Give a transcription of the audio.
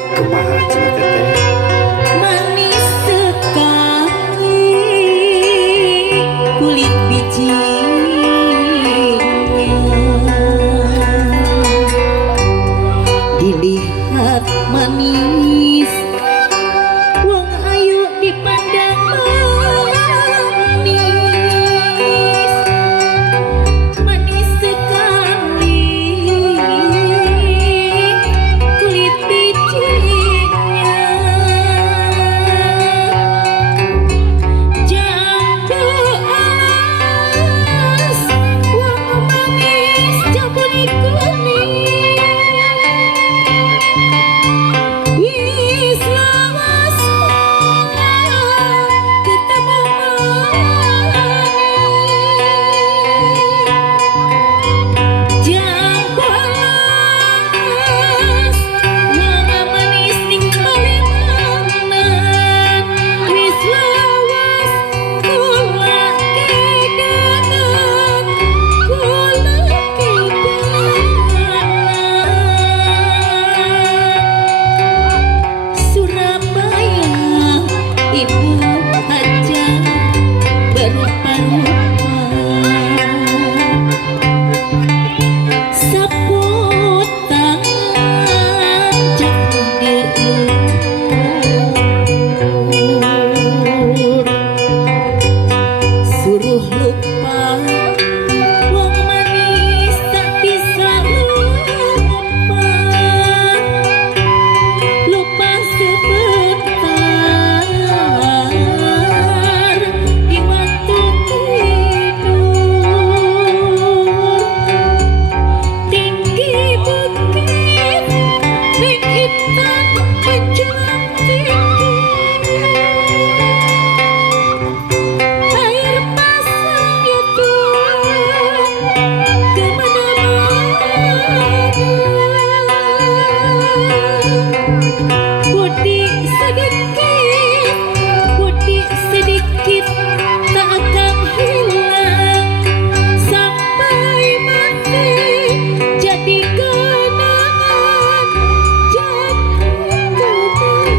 Kumaha cenah teteh? Manis sekali kulit bijinya, dilihat manis wong ayu dipandang manis. Manis sekali kulit bijinya, jambu alas wong manis jambu kuning. Wis lawas ketemu jambu alas wong manis ning Palimanan. Wis lawas kula kedangan, kula kedangan. Surabaya ibu aja berupa-rupa, sapu tangan jatuh diulur, suruh lupa wong manis tak bisa lupa. Lupa sebentar di waktu tidur, tinggi bukit ning intan menjulang tinggi, air pasang itu kemana-mana. Budi sedikit, budi sedikit tak akan hilang sampai mati, jadi kenangan, jadi kenangan.